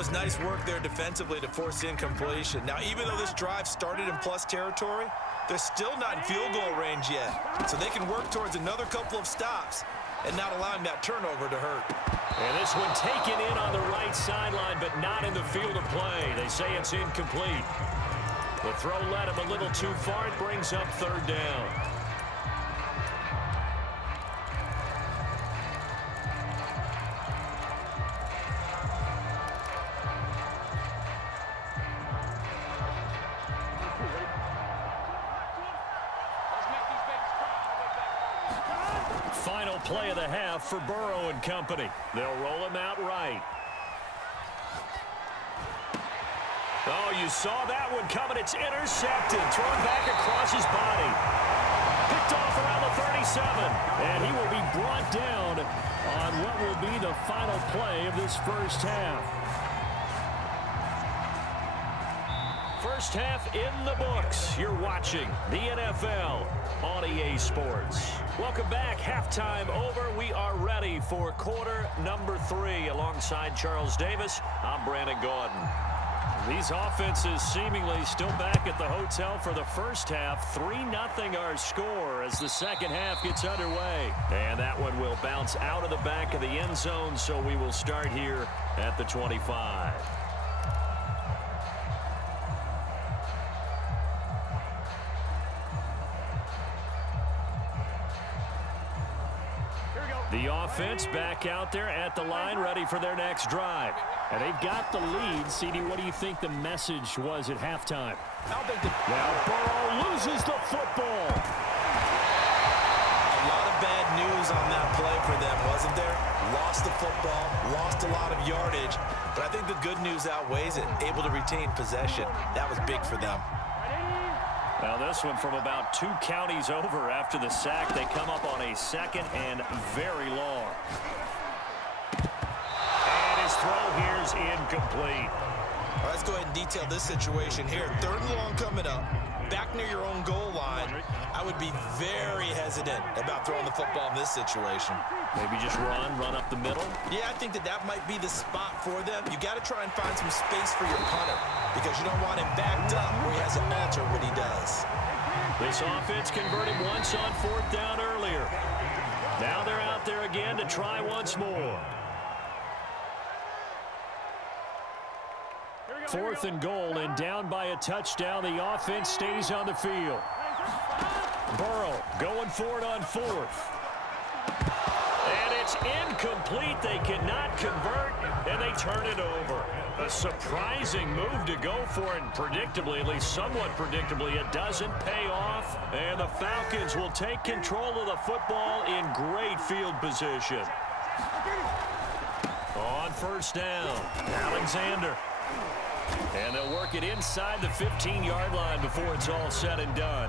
was nice work there defensively to force the incompletion. Now, even though this drive started in plus territory, they're still not in field goal range yet. So they can work towards another couple of stops and not allowing that turnover to hurt. And this one taken in on the right sideline, but not in the field of play. They say it's incomplete. The throw led him a little too far. It brings up third down. Final play of the half for Burrow and company. They'll roll him out right. Oh, you saw that one coming. It's intercepted. Thrown back across his body. Picked off around the 37. And he will be brought down on what will be the final play of this first half. First half in the books. You're watching the NFL on EA Sports. Welcome back. Halftime over. We are ready for quarter number 3. Alongside Charles Davis, I'm Brandon Gordon. These offenses seemingly still back at the hotel for the first half. 3-0 our score as the second half gets underway. And that one will bounce out of the back of the end zone, so we will start here at the 25. The offense back out there at the line, ready for their next drive. And they've got the lead. CD, what do you think the message was at halftime? Now Burrow loses the football. A lot of bad news on that play for them, wasn't there? Lost the football, lost a lot of yardage, but I think the good news outweighs it. Able to retain possession. That was big for them. Now this one from about 2 counties over after the sack. They come up on a second and very long. And his throw here is incomplete. All right, let's go ahead and detail this situation here. 3rd and long coming up. Back near your own goal line. I would be very hesitant about throwing the football in this situation. Maybe just run up the middle? Yeah, I think that might be the spot for them. You got to try and find some space for your punter because you don't want him backed up where he has to alter what he does. This offense converted once on 4th down earlier. Now they're out there again to try once more. 4th and goal, and down by a touchdown. The offense stays on the field. Burrow going for it on 4th. And it's incomplete. They cannot convert, and they turn it over. A surprising move to go for it, and predictably, at least somewhat predictably, it doesn't pay off. And the Falcons will take control of the football in great field position. On 1st down, Alexander. And they'll work it inside the 15-yard line before it's all said and done.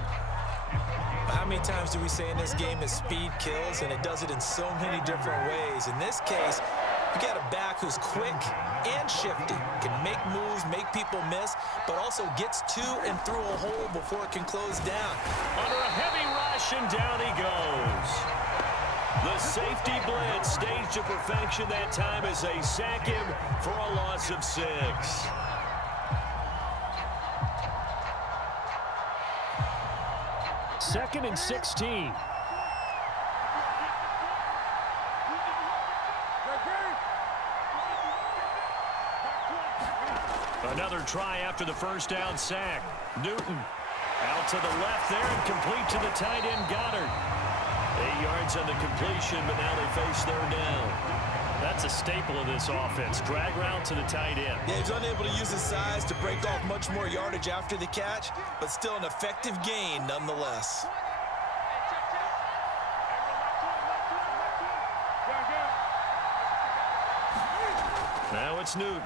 How many times do we say in this game that speed kills, and it does it in so many different ways? In this case, you got a back who's quick and shifty, can make moves, make people miss, but also gets to and through a hole before it can close down. Under a heavy rush, and down he goes. The safety blitz staged to perfection that time as they sack him for a loss of 6. 2nd and 16. Another try after the first down sack. Newton out to the left there and complete to the tight end Goddard. 8 yards on the completion, but now they face 3rd down. That's a staple of this offense. Drag route to the tight end. Yeah, he's unable to use his size to break off much more yardage after the catch, but still an effective gain nonetheless. Now it's Newton.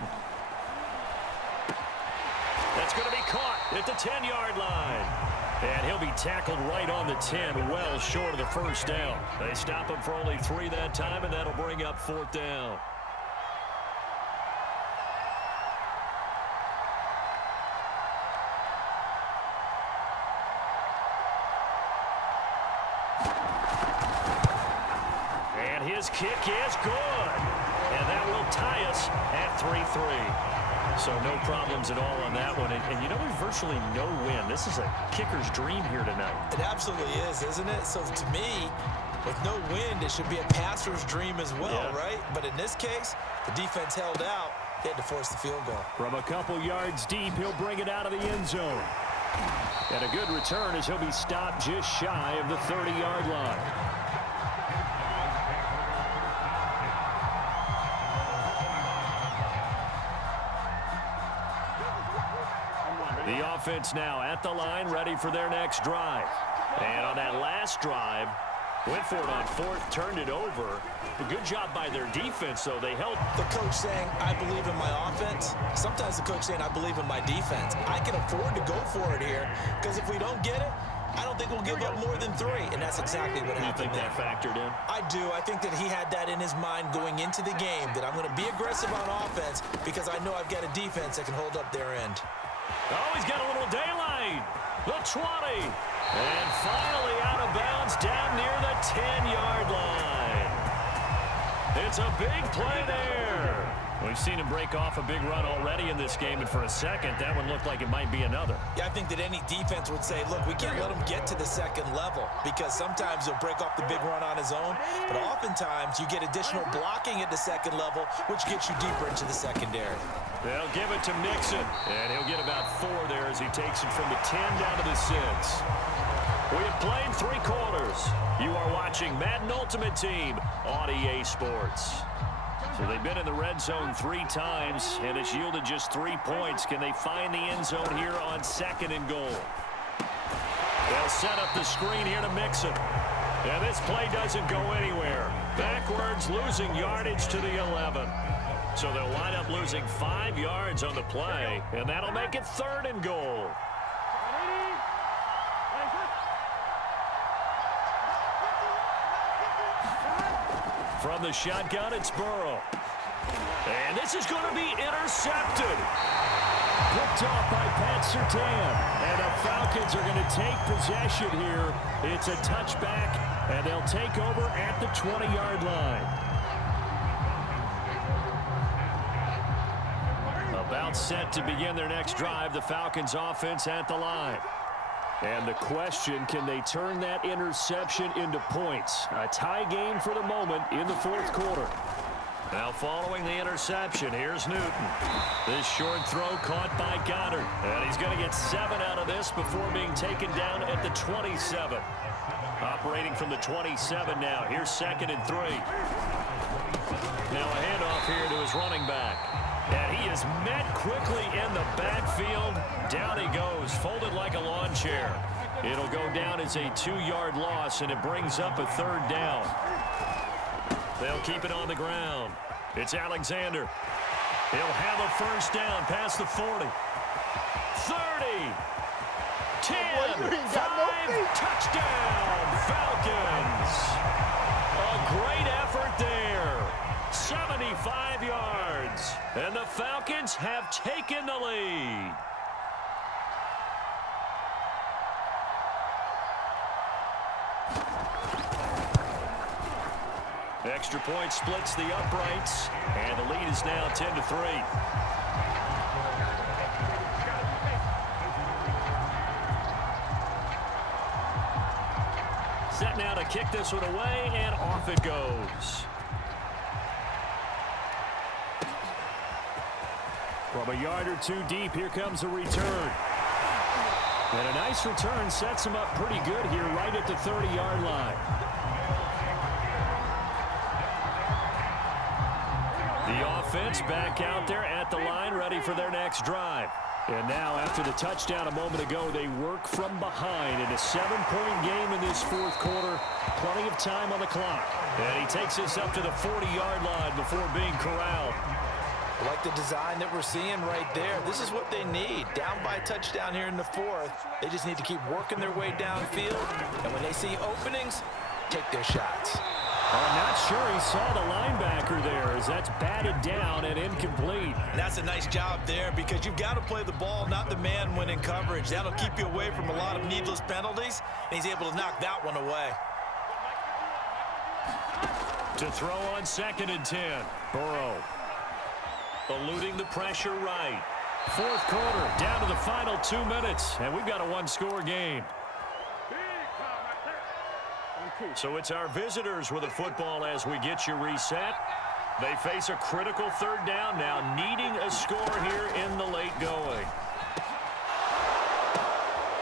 That's going to be caught at the 10-yard line. And he'll be tackled right on the 10, well short of the first down. They stop him for only 3 that time, and that'll bring up 4th down. And his kick is good. And that will tie us at 3-3. So no problems at all on that one. And you know, there's virtually no win. This is a kicker's dream here tonight. It absolutely is, isn't it? So to me, with no wind, it should be a passer's dream as well, right? But in this case, the defense held out. They had to force the field goal. From a couple yards deep, he'll bring it out of the end zone. And a good return as he'll be stopped just shy of the 30-yard line. The offense now at the line, ready for their next drive. And on that last drive, went for it on fourth, turned it over. A good job by their defense, though. They held. The coach saying, I believe in my offense. Sometimes the coach saying, I believe in my defense. I can afford to go for it here, because if we don't get it, I don't think we'll give up more than 3. And that's exactly what happened. You think that factored in? I do. I think that he had that in his mind going into the game, that I'm going to be aggressive on offense because I know I've got a defense that can hold up their end. Oh, he's got a little daylight. The 20. And finally out of bounds down near the 10-yard line. It's a big play there. We've seen him break off a big run already in this game, and for a second, that one looked like it might be another. Yeah, I think that any defense would say, look, we can't let him get to the second level, because sometimes he'll break off the big run on his own, but oftentimes you get additional blocking at the second level, which gets you deeper into the secondary. They'll give it to Mixon, and he'll get about 4 there as he takes it from the 10 down to the 6. We have played 3 quarters. You are watching Madden Ultimate Team on EA Sports. So they've been in the red zone 3 times, and it's yielded just 3 points. Can they find the end zone here on 2nd and goal? They'll set up the screen here to Mixon. And this play doesn't go anywhere. Backwards, losing yardage to the 11. So they'll wind up losing 5 yards on the play, and that'll make it 3rd and goal. From the shotgun, it's Burrow. And this is going to be intercepted. Picked off by Pat Surtain. And the Falcons are going to take possession here. It's a touchback, and they'll take over at the 20-yard line. About set to begin their next drive, the Falcons offense at the line. And the question, can they turn that interception into points? A tie game for the moment in the 4th quarter. Now following the interception, here's Newton. This short throw caught by Goddard. And he's going to get 7 out of this before being taken down at the 27. Operating from the 27 now. Here's 2nd and 3. Now a handoff here to his running back. And he is met quickly in the backfield. Down he goes, folded like a lawn chair. It'll go down as a 2-yard loss, and it brings up a 3rd down. They'll keep it on the ground. It's Alexander. He'll have a 1st down past the 40. 30. 10. 5. Touchdown, Falcons. A great effort there. 75 yards. And the Falcons have taken the lead. Extra point splits the uprights, and the lead is now 10-3. Set now to kick this one away, and off it goes. From a yard or 2 deep, here comes a return. And a nice return sets him up pretty good here right at the 30-yard line. The offense back out there at the line, ready for their next drive. And now, after the touchdown a moment ago, they work from behind in a 7-point game in this 4th quarter. Plenty of time on the clock. And he takes this up to the 40-yard line before being corralled. I like the design that we're seeing right there. This is what they need. Down by a touchdown here in the 4th. They just need to keep working their way downfield. And when they see openings, take their shots. I'm not sure he saw the linebacker there as that's batted down and incomplete. And that's a nice job there because you've got to play the ball, not the man when in coverage. That'll keep you away from a lot of needless penalties, and he's able to knock that one away. To throw on 2nd and 10, Burrow. eluding the pressure right. Fourth quarter, down to the final 2 minutes, and we've got a one-score game. So it's our visitors with a football as we get you reset. They face a critical third down now, needing a score here in the late going.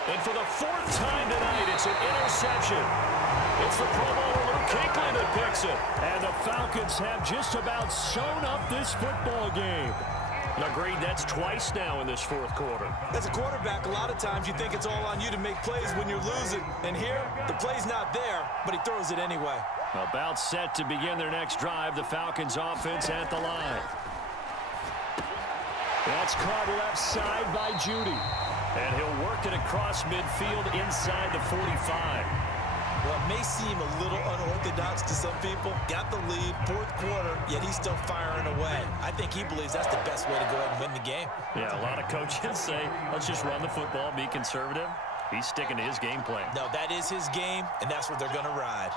And for the fourth time tonight, it's an interception. It's the Pro Bowler Luke Kuechly that picks it. And the Falcons have just about sewn up this football game. Agreed, that's twice now in this fourth quarter. As a quarterback, a lot of times you think it's all on you to make plays when you're losing. And here, the play's not there, but he throws it anyway. About set to begin their next drive, the Falcons offense at the line. That's caught left side by Judy. And he'll work it across midfield inside the 45. Well, it may seem a little unorthodox to some people. Got the lead, fourth quarter, yet he's still firing away. I think he believes that's the best way to go ahead and win the game. Yeah, a lot of coaches say, let's just run the football, be conservative. He's sticking to his game plan. No, that is his game, and that's what they're going to ride.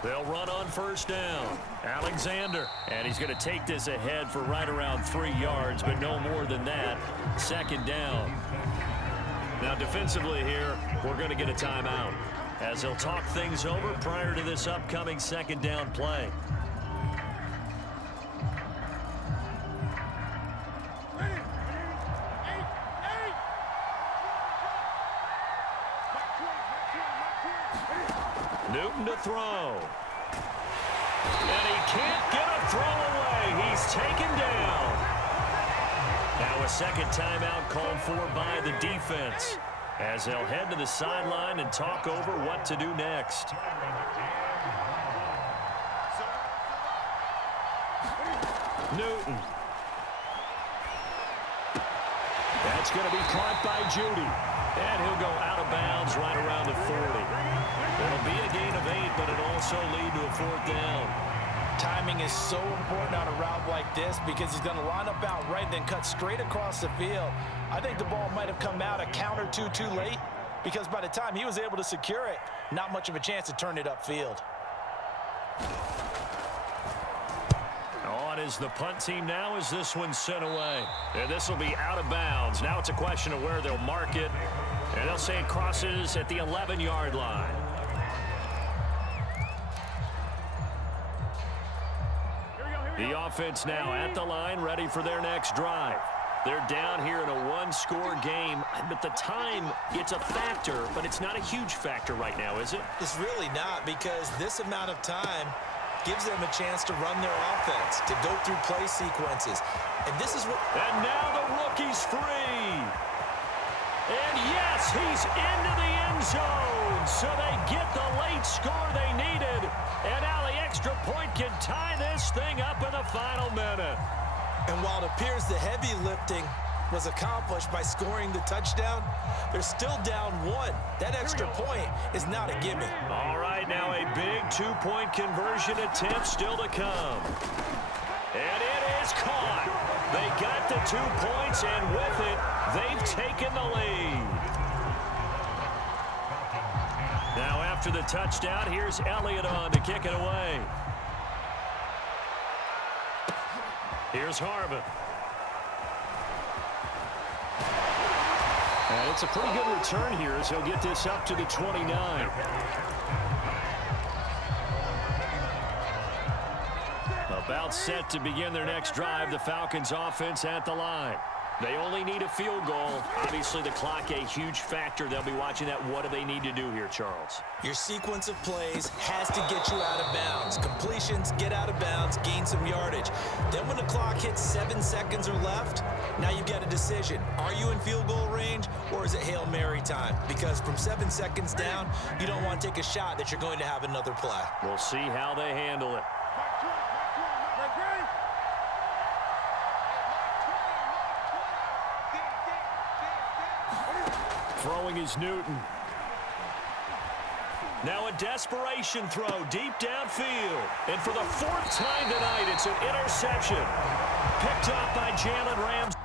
They'll run on first down. Alexander. And he's going to take this ahead for right around 3 yards, but no more than that. Second down. Now defensively here, we're going to get a timeout as they'll talk things over prior to this upcoming second down play. Newton to throw. And he can't get a throw away. He's taken down. Now a second timeout called for by the defense as they'll head to the sideline and talk over what to do next. Newton. That's going to be caught by Judy. And he'll go out of bounds right around the 40. It'll be a gain of 8, but it'll also lead to a fourth down. Timing is so important on a route like this because he's going to line up out right, then cut straight across the field. I think the ball might have come out a count or two too late because by the time he was able to secure it, not much of a chance to turn it upfield. On is the punt team now as this one's sent away. And this will be out of bounds. Now it's a question of where they'll mark it. And they'll say it crosses at the 11-yard line. The offense now at the line, ready for their next drive. They're down here in a one-score game, but the time, it's a factor, but it's not a huge factor right now, is it? It's really not because this amount of time gives them a chance to run their offense, to go through play sequences. And this is what... And now the rookie's free. And yes, he's into the end zone. So they get the late score they needed. And now the extra point can tie this thing up in the final minute. And while it appears the heavy lifting was accomplished by scoring the touchdown, they're still down 1. That extra point is not a gimme. All right, now a big two-point conversion attempt still to come. And it is caught. They got the 2 points, and with it, they've taken the lead. Now after the touchdown, here's Elliott on to kick it away. Here's Harvin. And it's a pretty good return here as he'll get this up to the 29. About set to begin their next drive, the Falcons offense at the line. They only need a field goal. Obviously, the clock a huge factor. They'll be watching that. What do they need to do here, Charles? Your sequence of plays has to get you out of bounds. Completions, get out of bounds, gain some yardage. Then when the clock hits 7 seconds or left, now you've got a decision. Are you in field goal range or is it Hail Mary time? Because from 7 seconds down, you don't want to take a shot that you're going to have another play. We'll see how they handle it. Throwing is Newton. Now a desperation throw deep downfield. And for the 4th time tonight, it's an interception. Picked off by Jalen Ramsey.